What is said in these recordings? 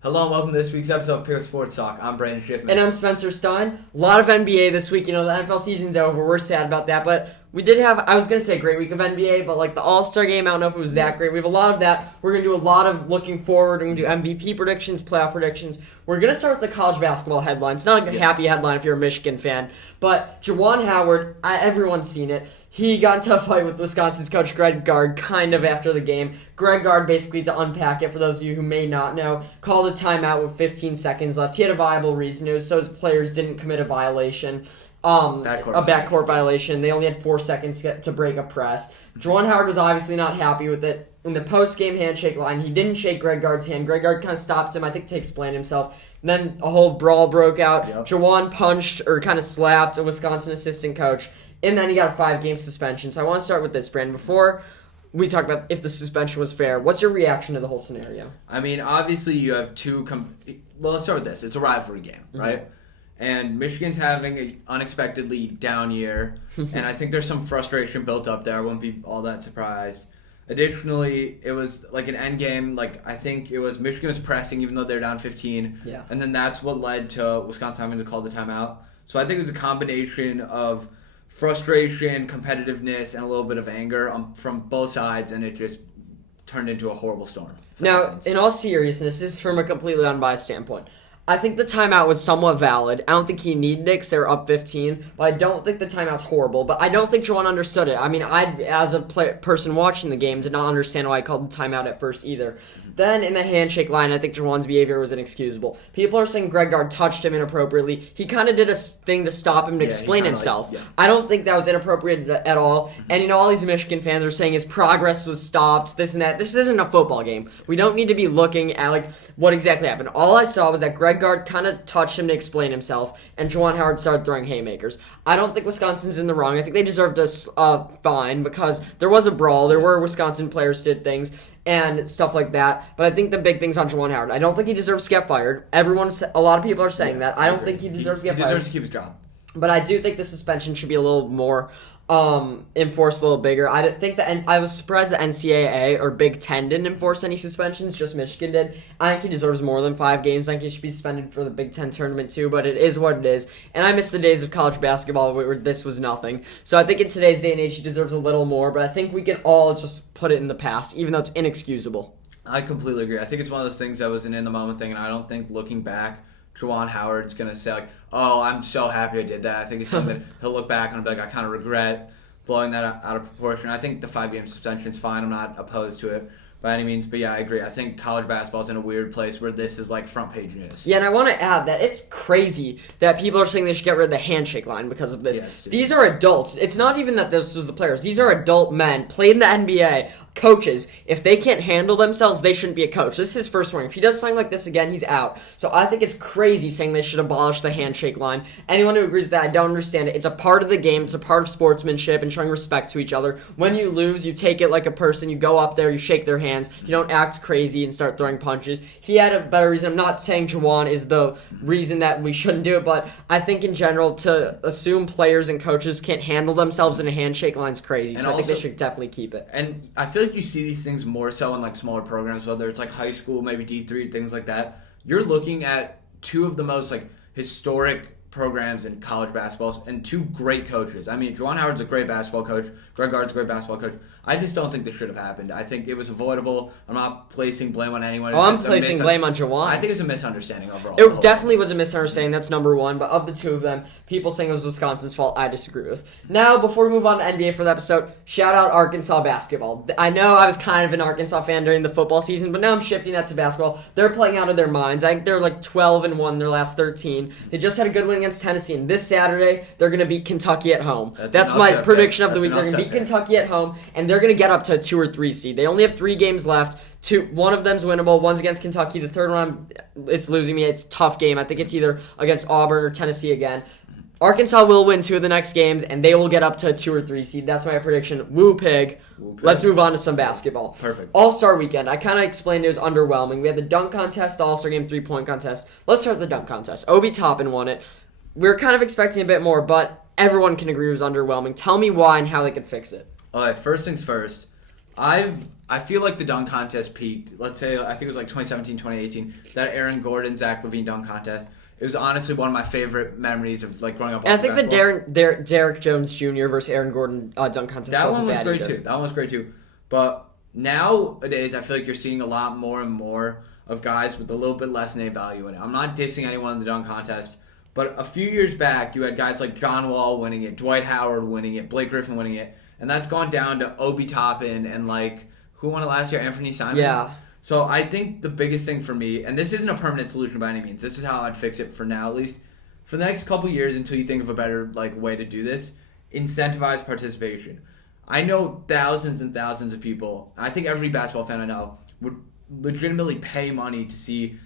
Hello and welcome to this week's episode of Pure Sports Talk. I'm Brandon Schiffman. And I'm Spencer Stein. A lot of NBA this week. You know, the NFL season's over. We're sad about that. But we did have, I was going to say a great week of NBA, but like the All-Star game, I don't know if it was that great. We have a lot of that. We're going to do a lot of looking forward. We're going to do MVP predictions, playoff predictions. We're going to start with the college basketball headline. It's not a happy headline if you're a Michigan fan. But Juwan Howard, everyone's seen it. He got into a fight with Wisconsin's coach Greg Gard kind of after the game. Greg Gard, basically, to unpack it for those of you who may not know, called a timeout with 15 seconds left. He had a viable reason. It was so his players didn't commit a violation. Backcourt violation. They only had 4 seconds to break a press. Juwan Howard was obviously not happy with it. In the post-game handshake line, he didn't shake Greg Gard's hand. Greg Gard kind of stopped him, I think, to explain himself. And then a whole brawl broke out. Yep. Juwan punched or kind of slapped a Wisconsin assistant coach. And then he got a 5-game suspension. So I want to start with this, Brandon. Before we talk about if the suspension was fair, what's your reaction to the whole scenario? I mean, obviously you have well, let's start with this. It's a rivalry game, right? And Michigan's having an unexpectedly down year. And I think there's some frustration built up there. I wouldn't be all that surprised. Additionally, it was like an end game. Like, I think it was Michigan was pressing even though they're down 15. Yeah. And then that's what led to Wisconsin having to call the timeout. So I think it was a combination of frustration, competitiveness, and a little bit of anger from both sides, and it just turned into a horrible storm. Now, in all seriousness, this is from a completely unbiased standpoint. I think the timeout was somewhat valid. I don't think he needed it because they were up 15, but I don't think the timeout's horrible. But I don't think Juwan understood it. I mean, I, as a person watching the game, did not understand why I called the timeout at first either. Then in the handshake line, I think Juwan's behavior was inexcusable. People are saying Greg Gard touched him inappropriately. He kind of did a thing to stop him to explain himself. I don't think that was inappropriate at all. And, you know, all these Michigan fans are saying his progress was stopped, this and that. This isn't a football game. We don't need to be looking at, like, what exactly happened. All I saw was that Greg Gard kind of touched him to explain himself, and Juwan Howard started throwing haymakers. I don't think Wisconsin's in the wrong. I think they deserved a fine because there was a brawl. There were Wisconsin players did things and stuff like that. But I think the big thing's on Juwan Howard. I don't think he deserves to get fired. A lot of people are saying that. I don't think he deserves to get fired. He deserves to keep his job. But I do think the suspension should be a little more enforced a little bigger. I was surprised the NCAA or Big Ten didn't enforce any suspensions, just Michigan did. I think he deserves more than 5 games. I think he should be suspended for the Big Ten tournament too, but it is what it is. And I miss the days of college basketball where this was nothing. So I think in today's day and age he deserves a little more, but I think we can all just put it in the past, even though it's inexcusable. I completely agree. I think it's one of those things that was an in-the-moment thing, and I don't think looking back, Juwan Howard's going to say, like, oh, I'm so happy I did that. I think it's something that he'll look back and be like, I kind of regret blowing that out of proportion. I think the 5-game suspension is fine. I'm not opposed to it by any means. But, yeah, I agree. I think college basketball is in a weird place where this is, like, front-page news. Yeah, and I want to add that it's crazy that people are saying they should get rid of the handshake line because of this. Yeah, these are adults. It's not even that this was the players. These are adult men, played in the NBA, coaches. If they can't handle themselves, they shouldn't be a coach. This is his first warning. If he does something like this again, he's out. So I think it's crazy saying they should abolish the handshake line. Anyone who agrees with that, I don't understand it. It's a part of the game. It's a part of sportsmanship and showing respect to each other. When you lose, you take it like a person. You go up there, you shake their hands. You don't act crazy and start throwing punches. He had a better reason. I'm not saying Juwan is the reason that we shouldn't do it, but I think in general to assume players and coaches can't handle themselves in a handshake line is crazy. And so I think they should definitely keep it. And I feel like you see these things more so in like smaller programs, whether it's like high school, maybe D3, things like that. You're looking at 2 of the most like historic programs in college basketball and 2 great coaches. I mean, Juwan Howard's a great basketball coach. Greg Gard's a great basketball coach. I just don't think this should have happened. I think it was avoidable. I'm not placing blame on anyone. I'm placing blame on Juwan. I think it's a misunderstanding overall. It definitely was a misunderstanding. That's number 1. But of the 2 of them, people saying it was Wisconsin's fault, I disagree with. Now, before we move on to NBA for the episode, shout out Arkansas basketball. I know I was kind of an Arkansas fan during the football season, but now I'm shifting that to basketball. They're playing out of their minds. I think they're like 12-1 their last 13. They just had a good win against Tennessee, and this Saturday they're going to beat Kentucky at home. That's my prediction of the week. They're going to beat Kentucky at home, and they're going to get up to a 2 or 3 seed. They only have 3 games left. 1 of them's winnable. One's against Kentucky. The third one, it's losing me. It's a tough game. I think it's either against Auburn or Tennessee again. Arkansas will win 2 of the next games, and they will get up to a 2 or 3 seed. That's my prediction. Woo pig. Let's move on to some basketball. Perfect. All-Star weekend. I kind of explained it was underwhelming. We had the dunk contest, the All-Star game 3-point contest. Let's start with the dunk contest. Obi Toppin won it. We were kind of expecting a bit more, but everyone can agree it was underwhelming. Tell me why and how they could fix it. All right, first things first. I feel like the dunk contest peaked. Let's say, I think it was like 2017, 2018. That Aaron Gordon, Zach LaVine dunk contest. It was honestly one of my favorite memories of like growing up. And I think the Derek Jones Jr. versus Aaron Gordon dunk contest. That one was great too. That one was great too. But nowadays, I feel like you're seeing a lot more and more of guys with a little bit less name value in it. I'm not dissing anyone in the dunk contest, but a few years back, you had guys like John Wall winning it, Dwight Howard winning it, Blake Griffin winning it, and that's gone down to Obi Toppin and like who won it last year? Anthony Simons. Yeah. So I think the biggest thing for me, and this isn't a permanent solution by any means, this is how I'd fix it for now at least, for the next couple years until you think of a better like way to do this, incentivize participation. I know thousands and thousands of people, I think every basketball fan I know, would legitimately pay money to see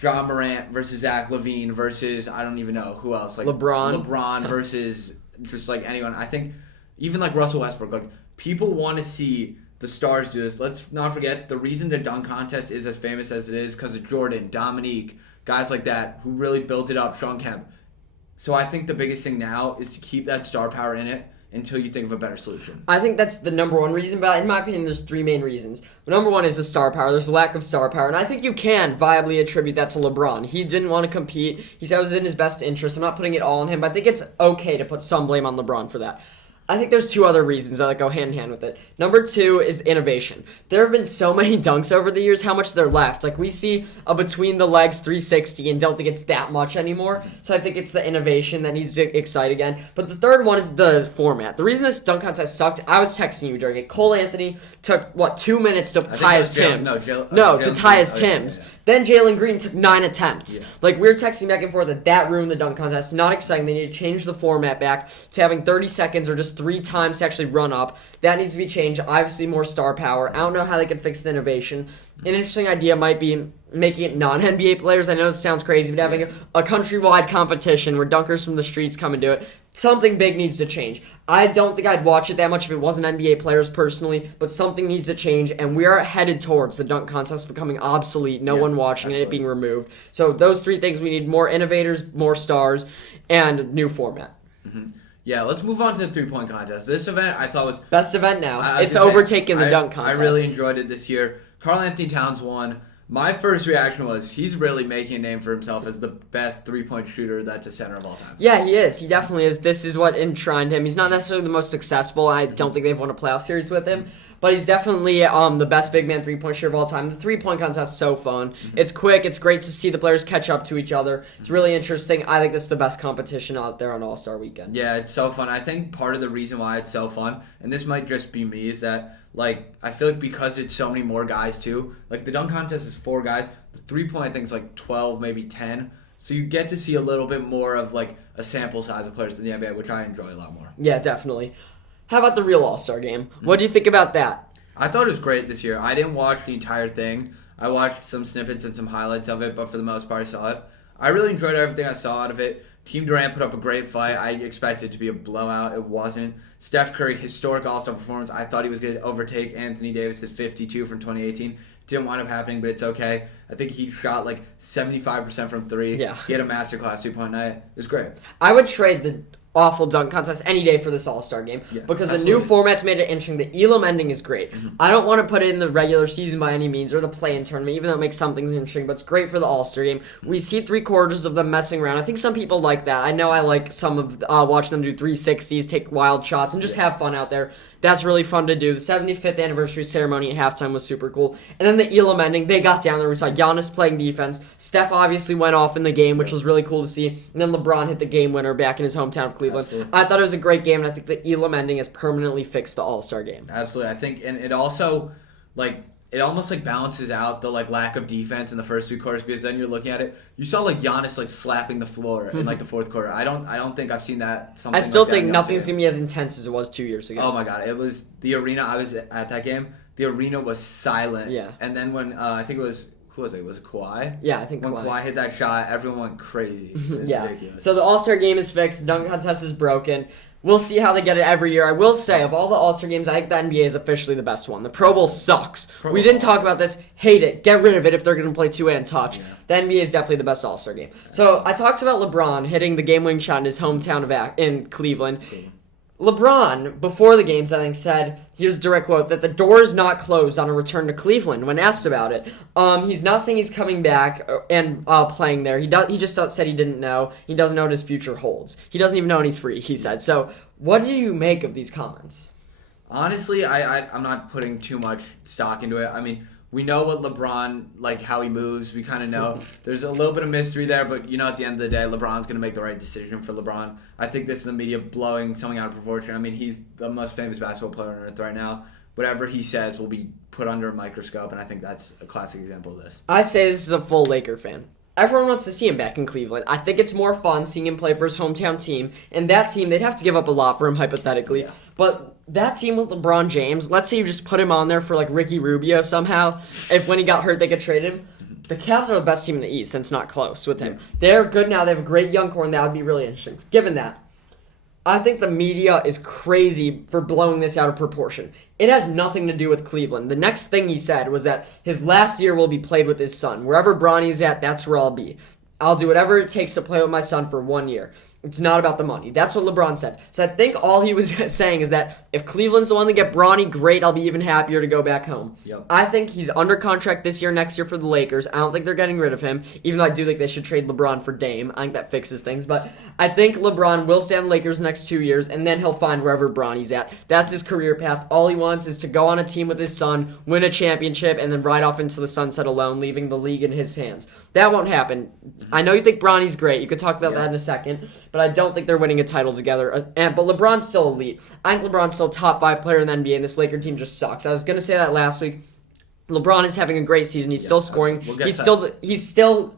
John Morant versus Zach LaVine versus, I don't even know, who else? Like LeBron versus just like anyone. I think even like Russell Westbrook, like people want to see the stars do this. Let's not forget the reason the dunk contest is as famous as it is because of Jordan, Dominique, guys like that who really built it up, Sean Kemp. So I think the biggest thing now is to keep that star power in it until you think of a better solution. I think that's the number one reason, but in my opinion, there's three main reasons. Number one is the star power. There's a lack of star power, and I think you can viably attribute that to LeBron. He didn't want to compete. He said it was in his best interest. I'm not putting it all on him, but I think it's okay to put some blame on LeBron for that. I think there's two other reasons that go hand in hand with it. Number two is innovation. There have been so many dunks over the years, how much they're left. Like we see a between the legs 360 and don't think it's that much anymore. So I think it's the innovation that needs to excite again. But the third one is the format. The reason this dunk contest sucked, I was texting you during it. Cole Anthony took, 2 minutes to tie his Timbs. To tie his Timbs. Yeah. Then Jalen Green took 9 attempts. Yeah. Like, we were texting back and forth that ruined the dunk contest. Not exciting. They need to change the format back to having 30 seconds or just 3 times to actually run up. That needs to be changed. Obviously, more star power. I don't know how they can fix the innovation. An interesting idea might be making it non-NBA players. I know this sounds crazy, but having a countrywide competition where dunkers from the streets come and do it. Something big needs to change. I don't think I'd watch it that much if it wasn't NBA players personally, but something needs to change, and we are headed towards the dunk contest becoming obsolete, no one watching it being removed. So those three things, we need more innovators, more stars, and new format. Mm-hmm. Yeah, let's move on to the three-point contest. This event I thought was... Best event now. It's overtaken the dunk contest. I really enjoyed it this year. Karl Anthony Towns won. My first reaction was he's really making a name for himself as the best three-point shooter that's a center of all time. Yeah, he is. He definitely is. This is what enshrined him. He's not necessarily the most successful. I don't think they've won a playoff series with him. But he's definitely the best big man three-point shooter of all time. The three-point contest is so fun. Mm-hmm. It's quick. It's great to see the players catch up to each other. It's really interesting. I think this is the best competition out there on All-Star Weekend. Yeah, it's so fun. I think part of the reason why it's so fun, and this might just be me, is that I feel like because it's so many more guys too. Like the dunk contest is 4 guys. The three-point I think is 12, maybe 10. So you get to see a little bit more of a sample size of players in the NBA, which I enjoy a lot more. Yeah, definitely. How about the real All-Star game? What do you think about that? I thought it was great this year. I didn't watch the entire thing. I watched some snippets and some highlights of it, but for the most part I saw it. I really enjoyed everything I saw out of it. Team Durant put up a great fight. I expected it to be a blowout. It wasn't. Steph Curry, historic All-Star performance. I thought he was going to overtake Anthony Davis' 52 from 2018. Didn't wind up happening, but it's okay. I think he shot 75% from 3. Yeah. He had a masterclass 3-point night. It was great. I would trade the awful dunk contest any day for this All-Star game because absolutely. The new format's made it interesting. The Elam ending is great. Mm-hmm. I don't want to put it in the regular season by any means or the play-in tournament, even though it makes some things interesting, but it's great for the All-Star game. We see 3/4 of them messing around. I think some people like that. I know I like some of watching them do 360s, take wild shots, and just have fun out there. That's really fun to do. The 75th anniversary ceremony at halftime was super cool. And then the Elam ending, they got down there. We saw Giannis playing defense. Steph obviously went off in the game, which was really cool to see. And then LeBron hit the game winner back in his hometown of Cleveland. Absolutely. I thought it was a great game, and I think the Elam ending has permanently fixed the All-Star game. Absolutely. I think, and it also, it almost balances out the lack of defense in the first 2 quarters because then you're looking at it. You saw Giannis slapping the floor in the fourth quarter. I don't think I've seen that. I still think nothing's gonna be as intense as it was 2 years ago. Oh my god, it was the arena. I was at that game. The arena was silent. Yeah. And then when I think it was. Who was it? Was it Kawhi? Yeah, I think when Kawhi hit that shot, everyone went crazy. Yeah. Ridiculous. So the All-Star game is fixed. Dunk contest is broken. We'll see how they get it every year. I will say, of all the All-Star games, I think the NBA is officially the best one. The Pro Bowl sucks. We didn't talk about this. Hate it. Get rid of it if they're going to play two-hand touch. Yeah. The NBA is definitely the best All-Star game. So I talked about LeBron hitting the game-winning shot in his hometown in Cleveland. LeBron, before the games, I think, said, here's a direct quote, that the door is not closed on a return to Cleveland when asked about it. He's not saying he's coming back and playing there. He just said he didn't know. He doesn't know what his future holds. He doesn't even know when he's free, he said. So what do you make of these comments? Honestly, I'm not putting too much stock into it. I mean, we know what LeBron, like how he moves. We kind of know. There's a little bit of mystery there, but at the end of the day, LeBron's going to make the right decision for LeBron. I think this is the media blowing something out of proportion. I mean, he's the most famous basketball player on earth right now. Whatever he says will be put under a microscope, and I think that's a classic example of this. I say this is a full Laker fan. Everyone wants to see him back in Cleveland. I think it's more fun seeing him play for his hometown team. And that team, they'd have to give up a lot for him, hypothetically. Yeah. But that team with LeBron James, let's say you just put him on there for, like, Ricky Rubio somehow. If when he got hurt, they could trade him. The Cavs are the best team in the East, and it's not close with him. Yeah. They're good now. They have a great young core, and that would be really interesting. Given that, I think the media is crazy for blowing this out of proportion. It has nothing to do with Cleveland. The next thing he said was that his last year will be played with his son. Wherever Bronny's at, that's where I'll be. I'll do whatever it takes to play with my son for 1 year. It's not about the money. That's what LeBron said. So I think all he was saying is that if Cleveland's the one to get Bronny, great, I'll be even happier to go back home. Yep. I think he's under contract this year, next year for the Lakers. I don't think they're getting rid of him, even though I do think they should trade LeBron for Dame. I think that fixes things. But I think LeBron will stay on the Lakers the next 2 years, and then he'll find wherever Bronny's at. That's his career path. All he wants is to go on a team with his son, win a championship, and then ride off into the sunset alone, leaving the league in his hands. That won't happen. I know you think Bronny's great. You could talk about that in a second. But I don't think they're winning a title together. But LeBron's still elite. I think LeBron's still top 5 player in the NBA, and this Laker team just sucks. I was going to say that last week. LeBron is having a great season. He's still scoring. He's still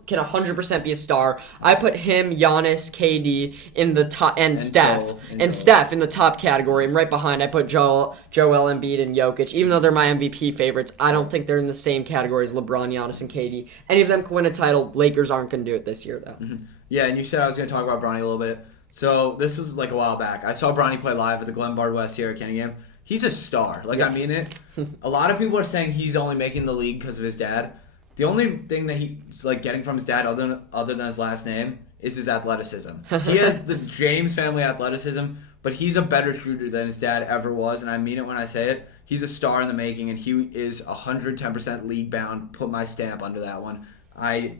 can 100% be a star. I put him, Giannis, KD in the top, and Steph in the top category. And right behind, I put Joel Embiid and Jokic. Even though they're my MVP favorites, I don't think they're in the same category as LeBron, Giannis, and KD. Any of them can win a title. Lakers aren't going to do it this year, though. Mm-hmm. Yeah, and you said I was going to talk about Bronny a little bit. So this was like a while back. I saw Bronny play live at the Glenbard West here at Kenningham. He's a star. I mean it. A lot of people are saying he's only making the league because of his dad. The only thing that he's getting from his dad other than his last name is his athleticism. He has the James family athleticism, but he's a better shooter than his dad ever was, and I mean it when I say it. He's a star in the making, and he is 110% league bound. Put my stamp under that one. I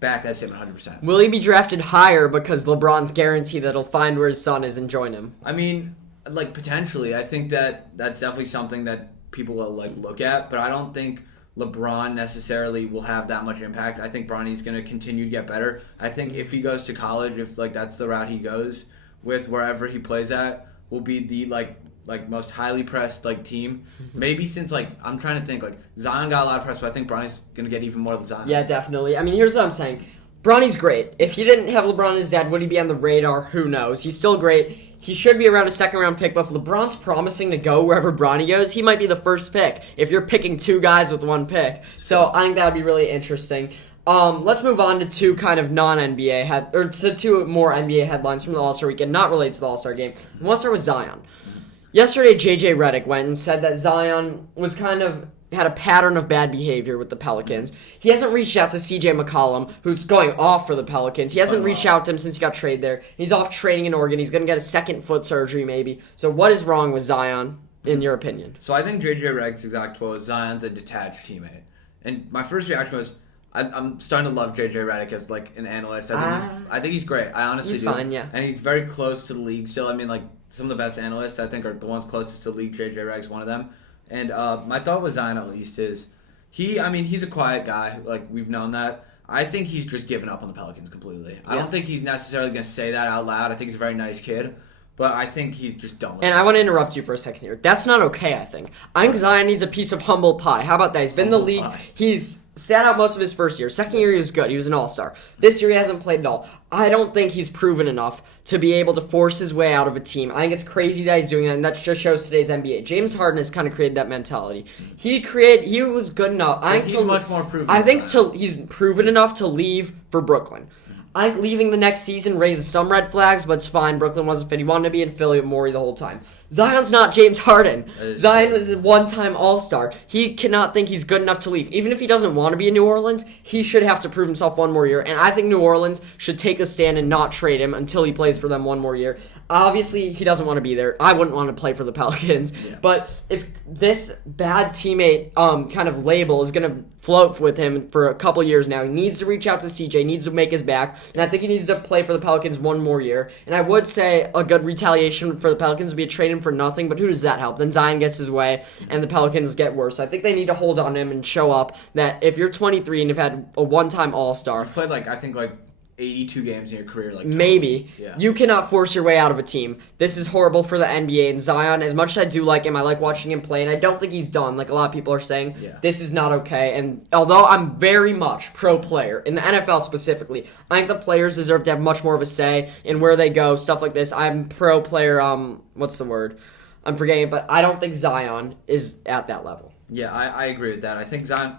back that statement 100%. Will he be drafted higher because LeBron's guaranteed that he'll find where his son is and join him? I mean, potentially. I think that's definitely something that people will look at, but I don't think LeBron necessarily will have that much impact. I think Bronny's going to continue to get better. I think if he goes to college, if that's the route he goes with, wherever he plays at, will be the most highly pressed team. Maybe since I'm trying to think Zion got a lot of press, but I think Bronny's going to get even more than Zion. Yeah, definitely. I mean, here's what I'm saying. Bronny's great. If he didn't have LeBron as dad, would he be on the radar? Who knows? He's still great. He should be around a second-round pick, but if LeBron's promising to go wherever Bronny goes, he might be the first pick if you're picking 2 guys with 1 pick. So I think that would be really interesting. Let's move on to 2 kind of non-NBA to 2 more NBA headlines from the All-Star weekend, not related to the All-Star game. I want to start with Zion. Yesterday, J.J. Redick went and said that Zion was had a pattern of bad behavior with the Pelicans. He hasn't reached out to C.J. McCollum, who's going off for the Pelicans. He hasn't reached out to him since he got traded there. He's off training in Oregon. He's going to get a second foot surgery maybe. So what is wrong with Zion, in your opinion? So I think J.J. Redick's exact quote was Zion's a detached teammate. And my first reaction was, I'm starting to love J.J. Redick as an analyst. I think he's great. I honestly do. He's fine, yeah. And he's very close to the league still. I mean, some of the best analysts I think are the ones closest to the league. J.J. Redick's one of them. And my thought with Zion at least is he's a quiet guy. We've known that. I think he's just given up on the Pelicans completely. Yeah. I don't think he's necessarily going to say that out loud. I think he's a very nice kid. But I think he's just done with it. And I want to interrupt you for a second here. That's not okay, I think. I think Zion needs a piece of humble pie. How about that? He's been in the league. He's sat out most of his first year. Second year, he was good. He was an all-star. This year, he hasn't played at all. I don't think he's proven enough to be able to force his way out of a team. I think it's crazy that he's doing that, and that just shows today's NBA. James Harden has kind of created that mentality. He was good enough. He's much more proven. I think he's proven enough to leave for Brooklyn. I think leaving the next season raises some red flags, but it's fine. Brooklyn wasn't fit. He wanted to be in Philly with Morey the whole time. Zion's not James Harden. Zion was a one-time All-Star. He cannot think he's good enough to leave. Even if he doesn't want to be in New Orleans, he should have to prove himself one more year. And I think New Orleans should take a stand and not trade him until he plays for them one more year. Obviously, he doesn't want to be there. I wouldn't want to play for the Pelicans. Yeah. But it's this bad teammate kind of label is going to float with him for a couple years now. He needs to reach out to CJ, needs to make his back, and I think he needs to play for the Pelicans one more year. And I would say a good retaliation for the Pelicans would be a trade him for nothing, but who does that help? Then Zion gets his way, and the Pelicans get worse. I think they need to hold on to him and show up that if you're 23 and you've had a one-time All-Star. You've played, I think 82 games in your career. Maybe. Yeah. You cannot force your way out of a team. This is horrible for the NBA. And Zion, as much as I do like him, I like watching him play, and I don't think he's done, like a lot of people are saying. Yeah. This is not okay. And although I'm very much pro-player, in the NFL specifically, I think the players deserve to have much more of a say in where they go, stuff like this. I'm pro-player, what's the word? I'm forgetting it, but I don't think Zion is at that level. Yeah, I agree with that. I think Zion,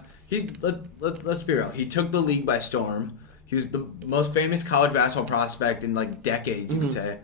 let's be real, he took the league by storm. He was the most famous college basketball prospect in decades, you could say.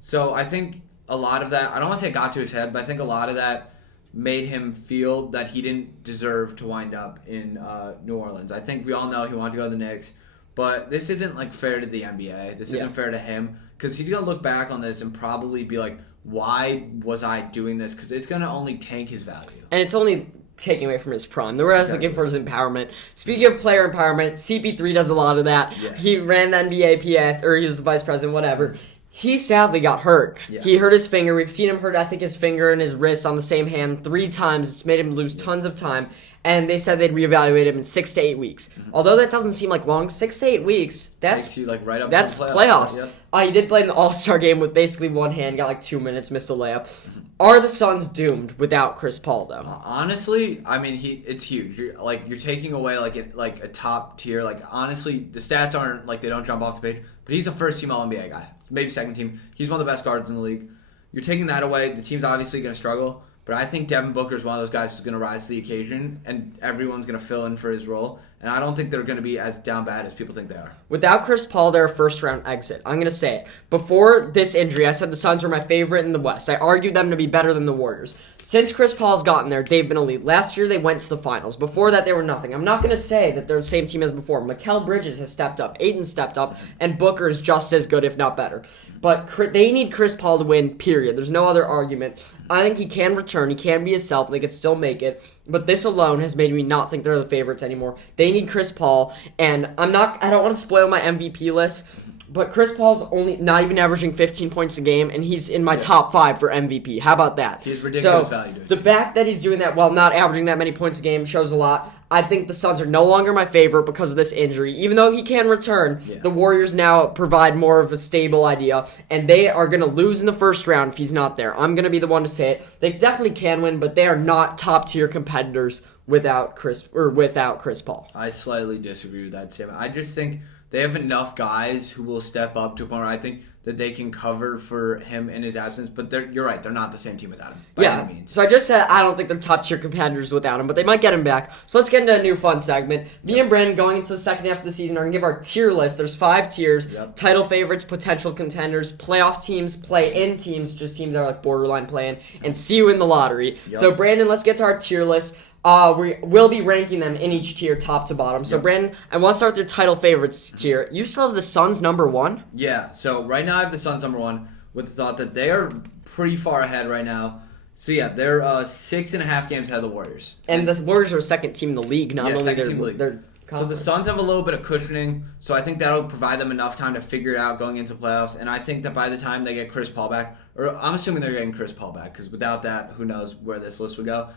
So I think a lot of that, I don't want to say it got to his head, but I think a lot of that made him feel that he didn't deserve to wind up in New Orleans. I think we all know he wanted to go to the Knicks, but this isn't fair to the NBA. This isn't fair to him because he's going to look back on this and probably be like, why was I doing this? Because it's going to only tank his value. And it's only taking away from his prime. The rest looking for his empowerment. Speaking of player empowerment, CP3 does a lot of that. Yes. He ran the NBA PF, or he was the vice president, whatever. He sadly got hurt. Yeah. He hurt his finger. We've seen him hurt, I think, his finger and his wrist on the same hand 3 times. It's made him lose tons of time. And they said they'd reevaluate him in 6 to 8 weeks. Mm-hmm. Although that doesn't seem like long, 6 to 8 weeks, that's you, right up that's to the playoffs. Yep. He did play in the All-Star game with basically one hand, got 2 minutes, missed a layup. Mm-hmm. Are the Suns doomed without Chris Paul, though? Honestly, I mean, it's huge. You're taking away a top tier. Honestly, the stats aren't they don't jump off the page. But he's a first team All-NBA guy, maybe second team. He's one of the best guards in the league. You're taking that away. The team's obviously going to struggle. But I think Devin Booker is one of those guys who's going to rise to the occasion, and everyone's going to fill in for his role. And I don't think they're going to be as down bad as people think they are. Without Chris Paul, they're a first-round exit. I'm going to say it. Before this injury, I said the Suns were my favorite in the West. I argued them to be better than the Warriors. Since Chris Paul's gotten there, they've been elite. Last year, they went to the finals. Before that, they were nothing. I'm not going to say that they're the same team as before. Mikal Bridges has stepped up. Ayton stepped up. And Booker is just as good, if not better. But they need Chris Paul to win, period. There's no other argument. I think he can return. He can be himself. And they could still make it. But this alone has made me not think they're the favorites anymore. They need Chris Paul. And I don't want to spoil my MVP list. But Chris Paul's only not even averaging 15 points a game, and he's in my top 5 for MVP. How about that? He's ridiculous value. The fact that he's doing that while not averaging that many points a game shows a lot. I think the Suns are no longer my favorite because of this injury. Even though he can return, the Warriors now provide more of a stable idea, and they are going to lose in the first round if he's not there. I'm going to be the one to say it. They definitely can win, but they are not top-tier competitors without Chris Paul. I slightly disagree with that statement. I just think they have enough guys who will step up to a point where I think that they can cover for him in his absence. But you're right, they're not the same team without him. By any means. So I just said I don't think they're top-tier competitors without him, but they might get him back. So let's get into a new fun segment. Me and Brandon, going into the second half of the season, are going to give our tier list. There's 5 tiers. Yep. Title favorites, potential contenders, playoff teams, play-in teams, just teams that are borderline play-in, and see you in the lottery. Yep. So Brandon, let's get to our tier list. We will be ranking them in each tier, top to bottom. So, Brandon, I want to start with your title favorites tier. You still have the Suns number 1? Yeah, so right now I have the Suns number 1 with the thought that they are pretty far ahead right now. So, they're 6.5 games ahead of the Warriors. And the Warriors are second team in the league, not only their so the Suns have a little bit of cushioning, so I think that'll provide them enough time to figure it out going into playoffs. And I think that by the time they get Chris Paul back, or I'm assuming they're getting Chris Paul back, because without that, who knows where this list would go.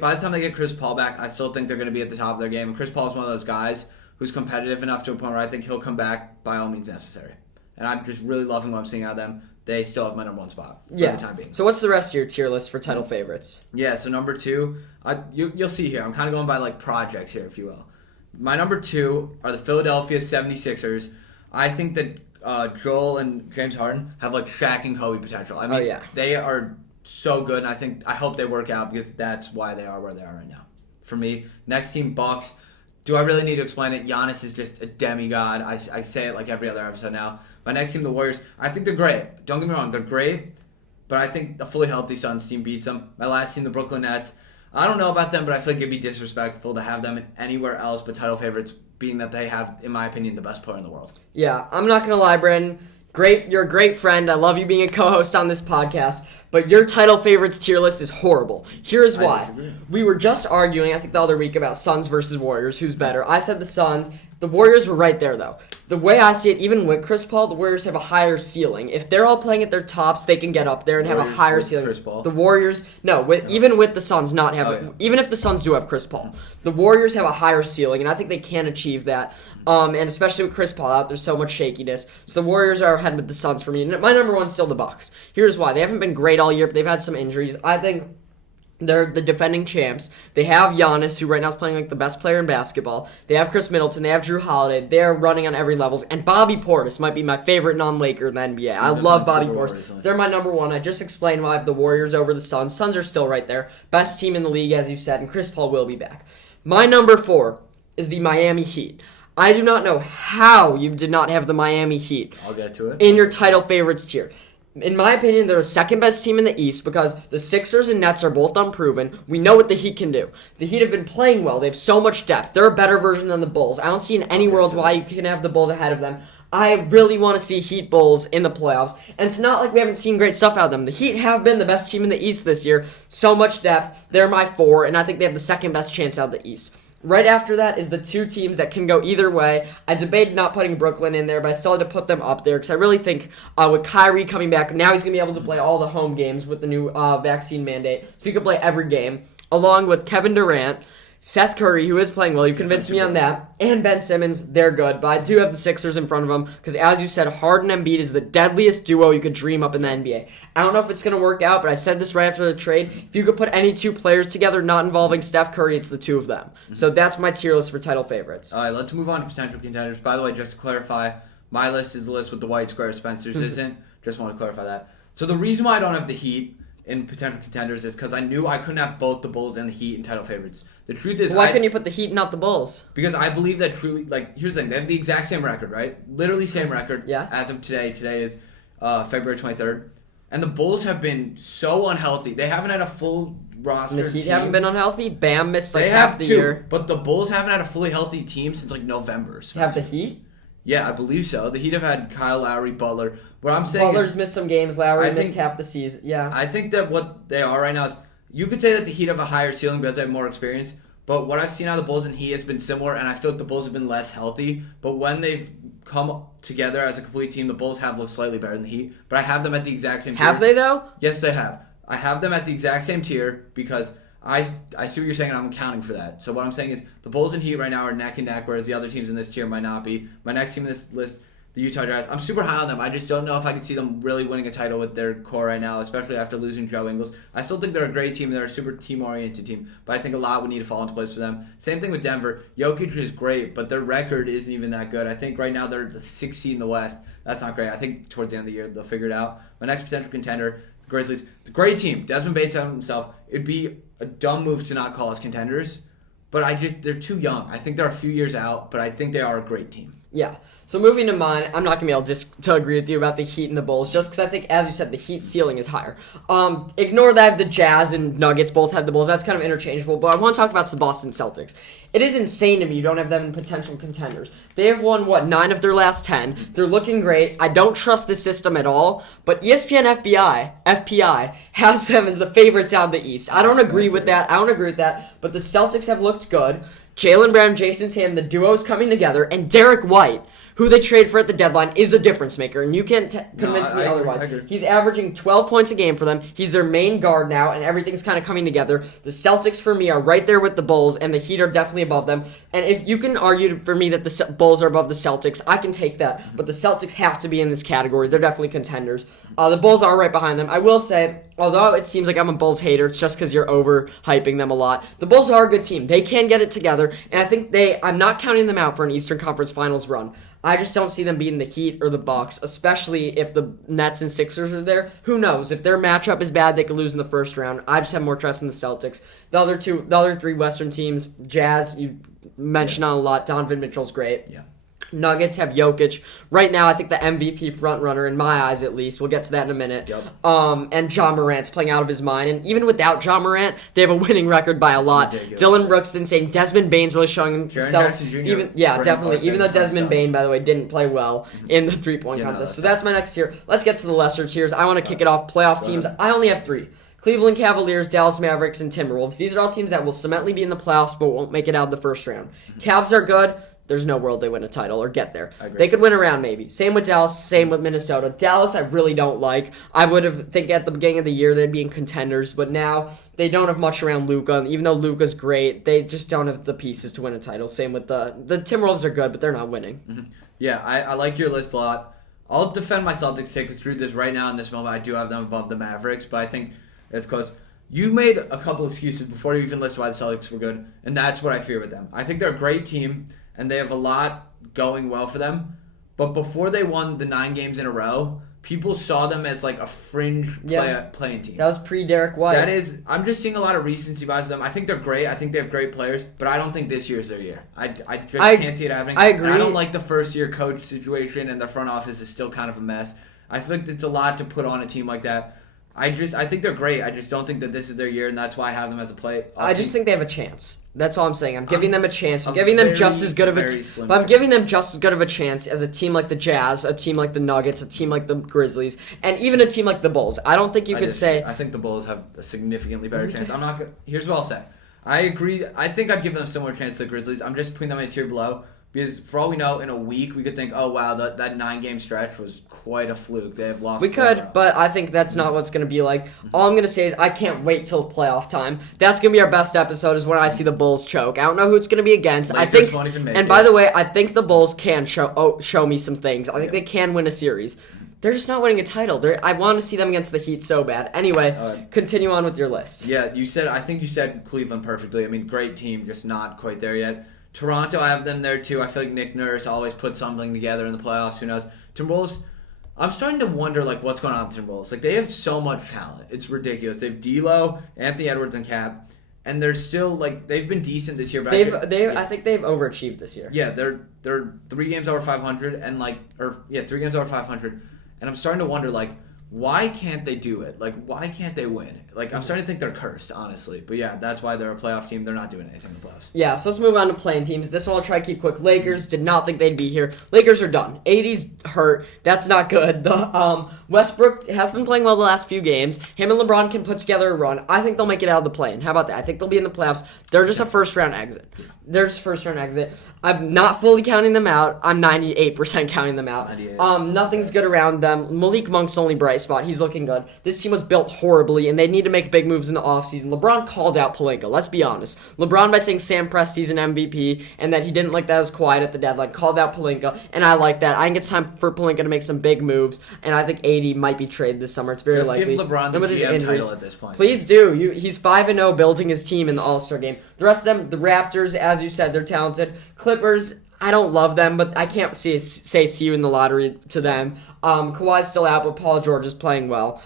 By the time they get Chris Paul back, I still think they're going to be at the top of their game. And Chris Paul is one of those guys who's competitive enough to a point where I think he'll come back by all means necessary. And I'm just really loving what I'm seeing out of them. They still have my number 1 spot for the time being. So what's the rest of your tier list for title favorites? Yeah, so number 2, you'll see here. I'm kind of going by projects here, if you will. My number 2 are the Philadelphia 76ers. I think that Joel and James Harden have Shaq and Kobe potential. I mean, they are so good, and I hope they work out because that's why they are where they are right now. For me, next team, Bucks. Do I really need to explain it? Giannis is just a demigod. I say it like every other episode now. My next team, the Warriors, I think they're great. Don't get me wrong, they're great. But I think a fully healthy Suns team beats them. My last team, the Brooklyn Nets, I don't know about them, but I feel like it'd be disrespectful to have them anywhere else but title favorites, being that they have, in my opinion, the best player in the world. Yeah, I'm not going to lie, Brandon. You're a great friend. I love you being a co-host on this podcast, but your title favorites tier list is horrible. Here's why. We were just arguing, I think the other week, about Suns versus Warriors, who's better. I said the Suns. The Warriors were right there, though. The way I see it, even with Chris Paul, the Warriors have a higher ceiling. If they're all playing at their tops, they can get up there and have a higher ceiling. Chris Paul? The Warriors, even with the Suns not having, even if the Suns do have Chris Paul, the Warriors have a higher ceiling, and I think they can achieve that. And especially with Chris Paul out, there's so much shakiness. So the Warriors are ahead with the Suns for me. My number one's still the Bucks. Here's why: they haven't been great all year, but they've had some injuries. I think they're the defending champs. They have Giannis, who right now is playing like the best player in basketball. They have Chris Middleton. They have Drew Holiday. They're running on every level. And Bobby Portis might be my favorite non-Laker in the NBA. I love Bobby Portis. They're my number one. I just explained why I have the Warriors over the Suns. Suns are still right there. Best team in the league, as you said, and Chris Paul will be back. My number 4 is the Miami Heat. I do not know how you did not have the Miami Heat I'll get to it. in your title favorites tier. In my opinion, they're the second best team in the East because the Sixers and Nets are both unproven. We know what the Heat can do. The Heat have been playing well. They have so much depth. They're a better version than the Bulls. I don't see in any world why you can have the Bulls ahead of them. I really want to see Heat Bulls in the playoffs. And it's not like we haven't seen great stuff out of them. The Heat have been the best team in the East this year. So much depth. They're my 4, and I think they have the second best chance out of the East. Right after that is the 2 teams that can go either way. I debated not putting Brooklyn in there, but I still had to put them up there because I really think with Kyrie coming back, now he's going to be able to play all the home games with the new vaccine mandate. So he could play every game, along with Kevin Durant, Seth Curry, who is playing well. You convinced me on that. And Ben Simmons, they're good. But I do have the Sixers in front of them because, as you said, Harden and Embiid is the deadliest duo you could dream up in the NBA. I don't know if it's going to work out, but I said this right after the trade. If you could put any 2 players together not involving Steph Curry, it's the 2 of them. Mm-hmm. So that's my tier list for title favorites. All right, let's move on to potential contenders. By the way, just to clarify, my list is the list with the white square. Spencer's isn't. Just want to clarify that. So the reason why I don't have the Heat in potential contenders is because I knew I couldn't have both the Bulls and the Heat in title favorites. The truth is, why couldn't you put the Heat and not the Bulls? Because I believe that truly, here's the thing, they have the exact same record, right? Literally same record. Yeah. As of today. Today is February 23rd. And the Bulls have been so unhealthy. They haven't had a full roster. And the Heat team. haven't been unhealthy? Bam missed they half the year. But the Bulls haven't had a fully healthy team since November. Have the Heat? Yeah, I believe so. The Heat have had Kyle Lowry, Butler. What I'm saying Butler's missed some games. Lowry missed half the season. Yeah. I think that what they are right now is, you could say that the Heat have a higher ceiling because they have more experience, but what I've seen out of the Bulls and Heat has been similar, and I feel like the Bulls have been less healthy, but when they've come together as a complete team, the Bulls have looked slightly better than the Heat, but I have them at the exact same tier. Have they, though? Yes, they have. I have them at the exact same tier because I see what you're saying, and I'm accounting for that. So what I'm saying is the Bulls and Heat right now are neck and neck, whereas the other teams in this tier might not be. My next team in this list, the Utah Jazz, I'm super high on them. I just don't know if I can see them really winning a title with their core right now, especially after losing Joe Ingles. I still think they're a great team. They're a super team-oriented team, but I think a lot would need to fall into place for them. Same thing with Denver. Jokic is great, but their record isn't even that good. I think right now they're the 6th seed in the West. That's not great. I think towards the end of the year they'll figure it out. My next potential contender, the Grizzlies. The great team. Desmond Bates himself. It'd be a dumb move to not call us contenders, but they're too young. I think they're a few years out, but I think they are a great team. Yeah. So moving to mine, I'm not going to be able to agree with you about the Heat and the Bulls, just because I think, as you said, the Heat ceiling is higher. Ignore that the Jazz and Nuggets both have the Bulls. That's kind of interchangeable, but I want to talk about the Boston Celtics. It is insane to me you don't have them in potential contenders. They have won, 9 of their last 10. They're looking great. I don't trust this system at all, but ESPN FPI has them as the favorites out of the East. I don't agree with that. But the Celtics have looked good. Jaylen Brown, Jason Tatum, the duo's coming together, and Derek White, who they trade for at the deadline, is a difference maker, and you can't convince me otherwise. I agree. He's averaging 12 points a game for them. He's their main guard now, and everything's kind of coming together. The Celtics, for me, are right there with the Bulls, and the Heat are definitely above them. And if you can argue for me that the Bulls are above the Celtics, I can take that. But the Celtics have to be in this category. They're definitely contenders. The Bulls are right behind them. I will say, Although it seems like I'm a Bulls hater, it's just because you're overhyping them a lot. The Bulls are a good team. They can get it together, and I think I'm not counting them out for an Eastern Conference Finals run. I just don't see them beating the Heat or the Bucks, especially if the Nets and Sixers are there. Who knows? If their matchup is bad, they could lose in the first round. I just have more trust in the Celtics. The other three Western teams, Jazz, you mentioned on a lot. Donovan Mitchell's great. Yeah. Nuggets have Jokic. Right now, I think the MVP frontrunner, in my eyes at least, we'll get to that in a minute. Yep. And Ja Morant's playing out of his mind. And even without Ja Morant, they have a winning record by a lot. Dylan Brooks insane. Desmond Bane's really showing himself. Definitely. Even though Desmond Bain, by the way, didn't play well in the three-point contest. So that's my next tier. Let's get to the lesser tiers. I want to kick it off. Playoff teams. I only have 3. Cleveland Cavaliers, Dallas Mavericks, and Timberwolves. These are all teams that will cemently be in the playoffs but won't make it out of the first round. Cavs are good. There's no world they win a title or get there. They could win a round maybe. Same with Dallas, same with Minnesota. Dallas I really don't like. I would have think at the beginning of the year they'd be in contenders, but now they don't have much around Luka. Even though Luka's great, they just don't have the pieces to win a title. Same with the Timberwolves are good, but they're not winning. Mm-hmm. Yeah, I like your list a lot. I'll defend my Celtics take because through this right now in this moment I do have them above the Mavericks, but I think it's close. You made a couple excuses before you even listed why the Celtics were good, and that's what I fear with them. I think they're a great team, and they have a lot going well for them. But before they won the 9 games in a row, people saw them as like a fringe playing team. That was pre-Derek White. I'm just seeing a lot of recency bias with them. I think they're great. I think they have great players, but I don't think this year is their year. I can't see it happening. I agree. And I don't like the first-year coach situation, and the front office is still kind of a mess. I feel like it's a lot to put on a team like that. I think they're great. I just don't think that this is their year, and that's why I have them as a play. I just think they have a chance. That's all I'm saying. I'm giving them a chance. I'm giving them just as good of a chance as a team like the Jazz, a team like the Nuggets, a team like the Grizzlies, and even a team like the Bulls. I don't think you could say. I think the Bulls have a significantly better chance. I'm not. Here's what I'll say. I agree. I think I'd give them a similar chance to the Grizzlies. I'm just putting them in a tier below. Because for all we know, in a week, we could think, oh, wow, that 9-game stretch was quite a fluke. They have lost. We could, but I think that's not what's going to be like. All I'm going to say is I can't wait till playoff time. That's going to be our best episode is when I see the Bulls choke. I don't know who it's going to be against. Lakers won't even make it. By the way, I think the Bulls can show me some things. I think they can win a series. They're just not winning a title. I want to see them against the Heat so bad. Anyway, continue on with your list. Yeah, I think you said Cleveland perfectly. I mean, great team, just not quite there yet. Toronto, I have them there too. I feel like Nick Nurse always puts something together in the playoffs. Who knows? Timberwolves, I'm starting to wonder what's going on with Timberwolves. They have so much talent. It's ridiculous. They have D'Lo, Anthony Edwards, and Cap, and they're still they've been decent this year. But I think they've overachieved this year. Yeah, they're 3 games over 500 and 3 games over 500, and I'm starting to wonder why can't they do it? Why can't they win? I'm starting to think they're cursed, honestly. But yeah, that's why they're a playoff team. They're not doing anything in the playoffs. Yeah, so let's move on to playing teams. This one I'll try to keep quick. Lakers, did not think they'd be here. Lakers are done. 80's hurt. That's not good. The Westbrook has been playing well the last few games. Him and LeBron can put together a run. I think they'll make it out of the play-in. How about that? I think they'll be in the playoffs. They're just a first-round exit. I'm not fully counting them out. I'm 98% counting them out. Nothing's good around them. Malik Monk's the only bright spot. He's looking good. This team was built horribly, and they need to make big moves in the offseason. LeBron called out Pelinka. Let's be honest. LeBron, by saying Sam Presti's an MVP, and that he didn't like that as quiet at the deadline, called out Pelinka, and I like that. I think it's time for Pelinka to make some big moves, and I think 80 might be traded this summer. It's very likely. Give LeBron the GM title at this point. Please do. He's 5-0 building his team in the All-Star game. The rest of them, the Raptors, as you said, they're talented. Clippers, I don't love them, but I can't say see you in the lottery to them. Kawhi's still out, but Paul George is playing well.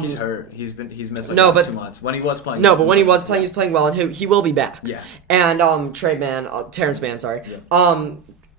He's hurt. He's missed 2 months. When he was playing. No, but when he was playing, he's playing well, and he will be back. Yeah. And Terrence Mann, sorry. Yeah.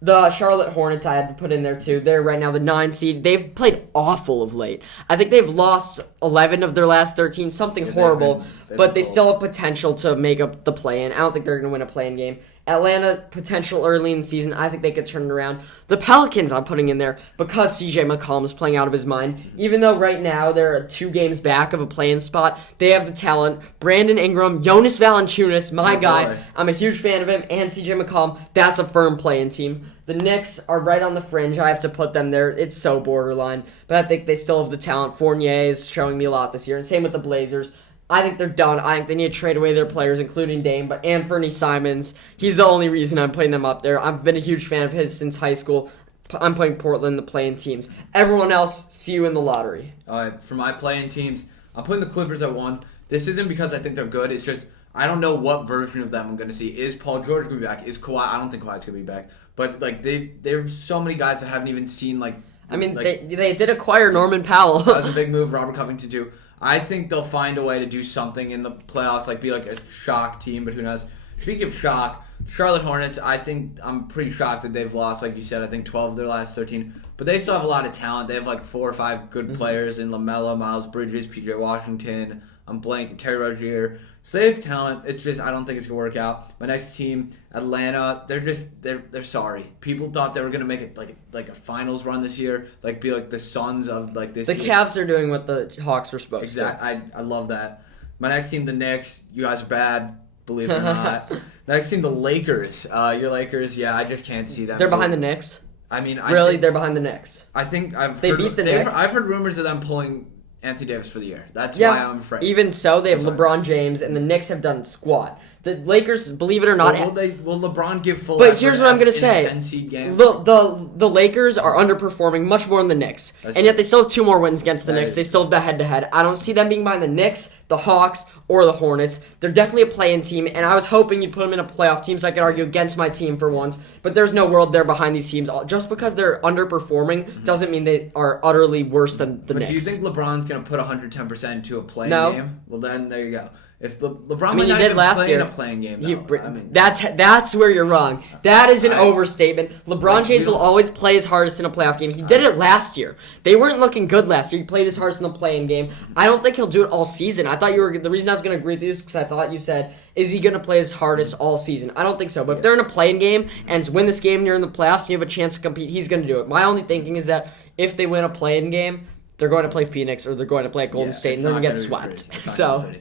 The Charlotte Hornets I had to put in there too. They're right now the 9 seed. They've played awful of late. I think they've lost 11 of their last 13, something horrible, but they still have potential to make up the play-in. I don't think they're going to win a play-in game. Atlanta, potential early in the season. I think they could turn it around. The Pelicans I'm putting in there because CJ McCollum is playing out of his mind. Even though right now they're 2 games back of a play-in spot, they have the talent. Brandon Ingram, Jonas Valanciunas, my guy. Boy. I'm a huge fan of him. And CJ McCollum, that's a firm play-in team. The Knicks are right on the fringe. I have to put them there. It's so borderline. But I think they still have the talent. Fournier is showing me a lot this year. And same with the Blazers. I think they're done. I think they need to trade away their players, including Dame. But Anthony Simons, he's the only reason I'm putting them up there. I've been a huge fan of his since high school. I'm putting Portland in the play-in teams. Everyone else, see you in the lottery. All right, for my play-in teams, I'm putting the Clippers at 1. This isn't because I think they're good. It's just I don't know what version of them I'm going to see. Is Paul George going to be back? Is Kawhi? I don't think Kawhi's going to be back. But like there's so many guys that haven't even seen like. I mean, they did acquire Norman Powell. That was a big move. Robert Covington too. I think they'll find a way to do something in the playoffs, like be like a shock team. But who knows? Speaking of shock, Charlotte Hornets. I'm pretty shocked that they've lost, like you said. I think 12 of their last 13. But they still have a lot of talent. They have like 4 or 5 good players in LaMelo, Miles Bridges, PJ Washington. I'm blanking. Terry Rozier. So they have talent. It's just I don't think it's gonna work out. My next team, Atlanta. They're sorry. People thought they were gonna make it like a finals run this year, like be like the Suns of like this. The Cavs are doing what the Hawks were supposed to. Exactly. I love that. My next team, the Knicks. You guys are bad. Believe it or not. Next team, the Lakers. Your Lakers. Yeah, I just can't see them. They're behind the Knicks. I mean, they're behind the Knicks. I think they beat the Knicks. I've heard rumors of them pulling Anthony Davis for the year. That's why I'm afraid. Even so, they have LeBron James, and the Knicks have done squat. The Lakers, believe it or not, will LeBron give full? But here's what I'm gonna say: 10-seed game? the Lakers are underperforming much more than the Knicks, and yet they still have 2 more wins against the Knicks. They still have the head-to-head. I don't see them being behind the Knicks, the Hawks, or the Hornets. They're definitely a play-in team, and I was hoping you'd put them in a playoff team so I could argue against my team for once. But there's no world they're behind these teams. Just because they're underperforming doesn't mean they are utterly worse than the Knicks. Do you think LeBron's gonna put 110% into a play-in game? Well, then there you go. If LeBron he did last year in a playing game, that's where you're wrong. That is an overstatement. LeBron James will always play his hardest in a playoff game. He did it last year. They weren't looking good last year. He played his hardest in the play-in game. I don't think he'll do it all season. I thought the reason I was going to agree with you is because I thought you said, is he going to play his hardest all season? I don't think so. But if they're in a play-in game and win this game and you're in the playoffs and you have a chance to compete, he's going to do it. My only thinking is that if they win a play-in game, they're going to play Phoenix or they're going to play at Golden State and they're going to get swept. So.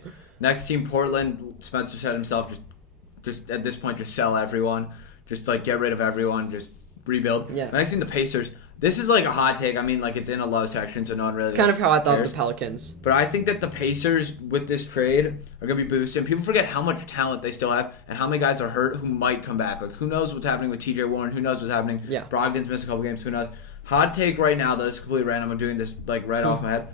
Next team, Portland. Spencer said himself, just at this point, just sell everyone. Just like get rid of everyone. Just rebuild. Yeah. Next team, the Pacers. This is like a hot take. I mean, like it's in a low section, so no one really. It's kind of how I thought of the Pelicans. But I think that the Pacers with this trade are gonna be boosted. People forget how much talent they still have and how many guys are hurt who might come back. Like who knows what's happening with T.J. Warren? Who knows what's happening? Yeah. Brogdon's missed a couple games. Who knows? Hot take right now. Though this is completely random. I'm doing this like right off my head.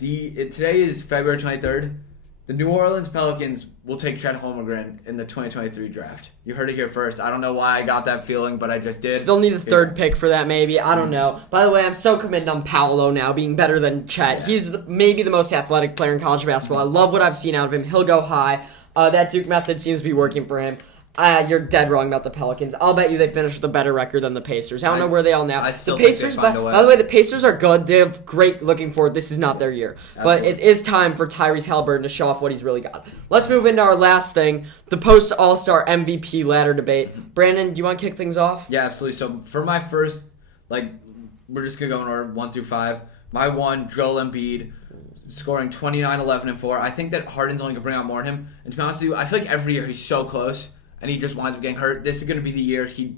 Today is February 23rd. The New Orleans Pelicans will take Chet Holmgren in the 2023 draft. You heard it here first. I don't know why I got that feeling, but I just did. Still need a third pick for that, maybe. I don't know. By the way, I'm so committed on Paolo now being better than Chet. Yeah. He's maybe the most athletic player in college basketball. I love what I've seen out of him. He'll go high. That Duke method seems to be working for him. You're dead wrong about the Pelicans. I'll bet you they finished with a better record than the Pacers. I don't know where they are now. The Pacers, by the way, the Pacers are good. They have great looking forward. This is not their year. Absolutely. But it is time for Tyrese Halliburton to show off what he's really got. Let's move into our last thing, the post-All-Star MVP ladder debate. Brandon, do you want to kick things off? Yeah, absolutely. So for my first, we're just going to go in order 1 through 5. My 1, Joel Embiid, scoring 29, 11, and 4. I think that Harden's only going to bring out more than him. And to be honest with you, I feel like every year he's so close. And he just winds up getting hurt. This is going to be the year he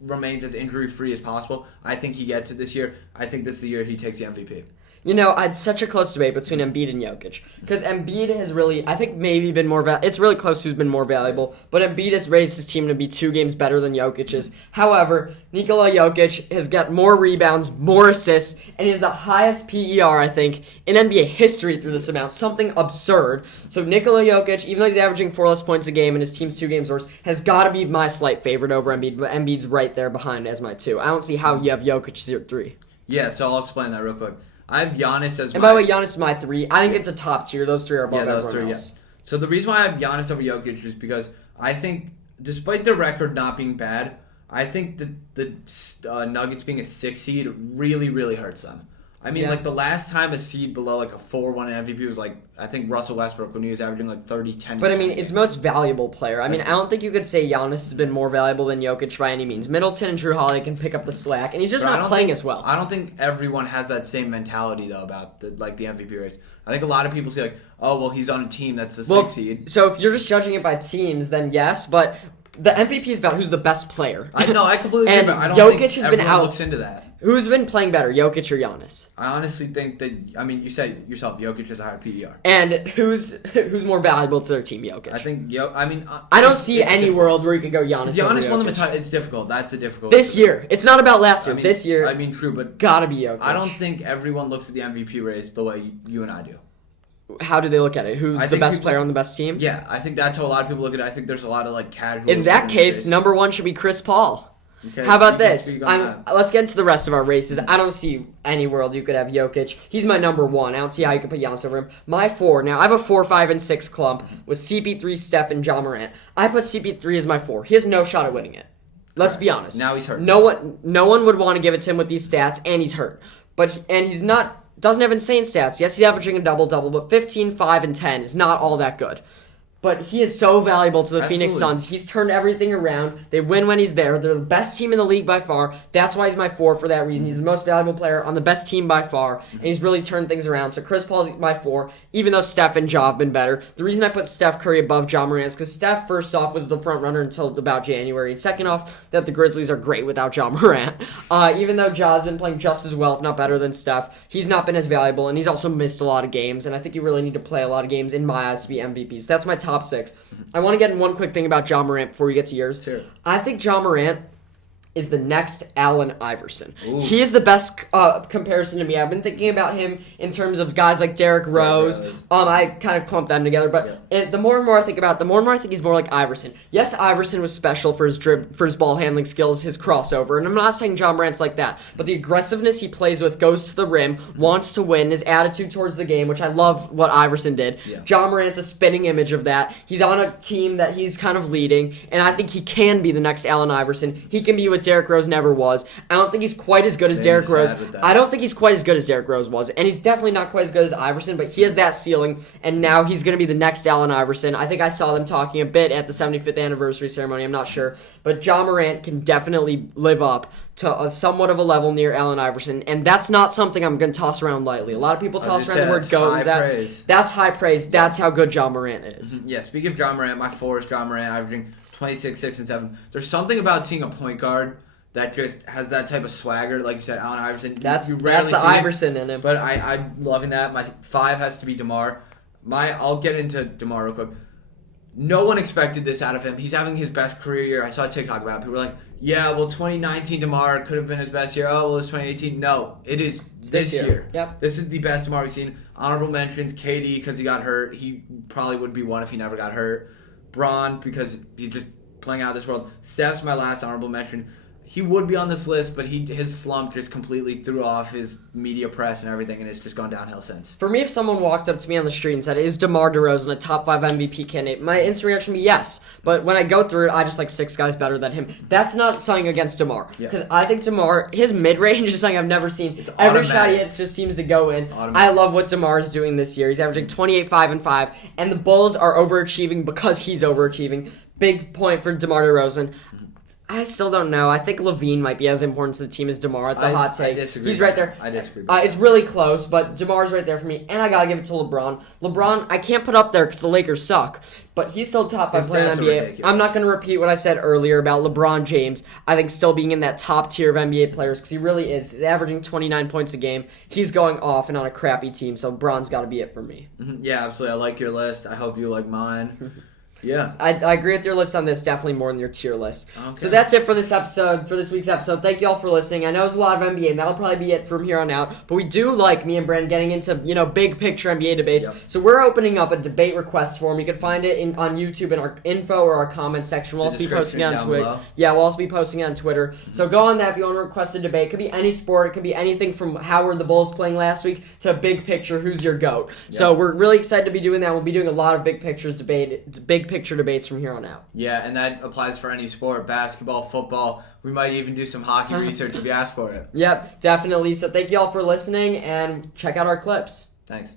remains as injury-free as possible. I think he gets it this year. I think this is the year he takes the MVP. You know, I had such a close debate between Embiid and Jokic. Because Embiid has really, I think maybe been more valuable. It's really close who's been more valuable. But Embiid has raised his team to be 2 games better than Jokic's. However, Nikola Jokic has got more rebounds, more assists, and he has the highest PER, I think, in NBA history through this amount. Something absurd. So Nikola Jokic, even though he's averaging 4 less points a game and his team's 2 games worse, has got to be my slight favorite over Embiid. But Embiid's right there behind as my 2. I don't see how you have Jokic as your 3. Yeah, so I'll explain that real quick. I have Giannis as and by the way, Giannis is my 3. I think it's a top tier. Those 3 are above everyone else. Yeah. So the reason why I have Giannis over Jokic is because I think, despite their record not being bad, I think the Nuggets being a 6 seed really, really hurts them. I mean, the last time a seed below a 4-1 MVP was I think Russell Westbrook when he was averaging 30, 10. But I mean, it's most valuable player. I mean, I don't think you could say Giannis has been more valuable than Jokic by any means. Middleton and Drew Holiday can pick up the slack, and he's just not playing as well. I don't think everyone has that same mentality though about the MVP race. I think a lot of people say oh well, he's on a team that's the 6 seed. So if you're just judging it by teams, then yes, but the MVP is about who's the best player. I know, I completely agree, but I don't Jokic think has been out. Looks into that. Who's been playing better, Jokic or Giannis? I honestly think that, you said yourself, Jokic has a higher PDR. And who's more valuable to their team, Jokic? I think, I don't see any difficult. World where you could go Giannis. Giannis won them a title. It's difficult. That's a difficult. This year. It's not about last year. This year. True, but gotta be Jokic. I don't think everyone looks at the MVP race the way you and I do. how do they look at it? Who's the best player on the best team? Yeah, I think that's how a lot of people look at it. I think there's a lot of like casual. In that case, number one should be Chris Paul. Okay, how about this? Let's get into the rest of our races. I don't see any world you could have Jokic. He's my number one. I don't see how you could put Giannis over him. My 4. Now, I have a 4, 5, and 6 clump with CP3, Steph, and Ja Morant. I put CP3 as my 4. He has no shot at winning it. Let's be honest. Now he's hurt. No one would want to give it to him with these stats, and he's hurt. And he's doesn't have insane stats. Yes, he's averaging a double-double, but 15, 5, and 10 is not all that good. But he is so valuable to the Phoenix Suns. He's turned everything around. They win when he's there. They're the best team in the league by far. That's why he's my 4 for that reason. He's the most valuable player on the best team by far, and he's really turned things around. So Chris Paul's my 4, even though Steph and Ja have been better. The reason I put Steph Curry above Ja Morant is because Steph, first off, was the front runner until about January. And second off, that the Grizzlies are great without Ja Morant. Even though Ja's been playing just as well, if not better than Steph, he's not been as valuable, and he's also missed a lot of games. And I think you really need to play a lot of games, in my eyes, to be MVP. So that's my top 6. I want to get in one quick thing about Ja Morant before we get to yours. Sure. I think Ja Morant is the next Allen Iverson. Ooh. He is the best comparison to me. I've been thinking about him in terms of guys like Derrick Rose. I kind of clump them together, but the more and more I think about it, the more and more I think he's more like Iverson. Yes, Iverson was special for his ball handling skills, his crossover, and I'm not saying Ja Morant's like that, but the aggressiveness he plays with, goes to the rim, wants to win, his attitude towards the game, which I love what Iverson did. Yeah. Ja Morant's a spitting image of that. He's on a team that he's kind of leading, and I think he can be the next Allen Iverson. He can be what Derrick Rose never was. I don't think he's quite as good as Derrick Rose. I don't think he's quite as good as Derrick Rose was, and he's definitely not quite as good as Iverson, but he has that ceiling, and now he's going to be the next Allen Iverson. I think I saw them talking a bit at the 75th anniversary ceremony, I'm not sure, but Ja Morant can definitely live up to a somewhat of a level near Allen Iverson, and that's not something I'm going to toss around lightly. A lot of people toss around the word GOAT. That's high praise. That's how good Ja Morant is. Yeah, speaking of Ja Morant, my 4 is Ja Morant, averaging 26, 6, and 7. There's something about seeing a point guard that just has that type of swagger, like you said, Allen Iverson. That's the Iverson in him. But I'm loving that. My 5 has to be DeMar. I'll get into DeMar real quick. No one expected this out of him. He's having his best career year. I saw a TikTok about it. People were like, yeah, well, 2019 DeMar could have been his best year. Oh, well, it's 2018. No, it is this year. Yep. This is the best DeMar we've seen. Honorable mentions, KD, because he got hurt. He probably would be one if he never got hurt. Bron, because he's just playing out of this world. Steph's my last honorable mention. He would be on this list, but his slump just completely threw off his media press and everything, and it's just gone downhill since. For me, if someone walked up to me on the street and said, is DeMar DeRozan a top 5 MVP candidate? My instant reaction would be yes. But when I go through it, I just like 6 guys better than him. That's not something against DeMar. Because I think DeMar, his mid-range is something I've never seen. Every shot he hits just seems to go in. I love what DeMar is doing this year. He's averaging 28, 5, and 5. And the Bulls are overachieving because he's overachieving. Big point for DeMar DeRozan. I still don't know. I think Levine might be as important to the team as DeMar. It's a hot take. I disagree. He's right there. I disagree. It's really close, but DeMar's right there for me. And I got to give it to LeBron. LeBron, I can't put up there because the Lakers suck, but he's still top 5 player in the NBA. Ridiculous. I'm not going to repeat what I said earlier about LeBron James. I think still being in that top tier of NBA players because he really is. He's averaging 29 points a game. He's going off and on a crappy team, so LeBron's got to be it for me. Mm-hmm. Yeah, absolutely. I like your list. I hope you like mine. Yeah. I agree with your list on this, definitely more than your tier list. Okay. So that's it for this week's episode. Thank you all for listening. I know it's a lot of NBA, and that'll probably be it from here on out. But we do like, me and Brandon, getting into, big picture NBA debates. Yep. So we're opening up a debate request form. You can find it on YouTube in our info or our comment section. We'll also be posting it on Twitter. Yeah, we'll also be posting it on Twitter. Mm-hmm. So go on that if you want to request a debate. It could be any sport. It could be anything from how were the Bulls playing last week to big picture, who's your GOAT. Yep. So we're really excited to be doing that. We'll be doing a lot of big picture debates from here on out. Yeah, and that applies for any sport, basketball, football. We might even do some hockey research if you ask for it. Yep, definitely. So thank you all for listening, and check out our clips. Thanks.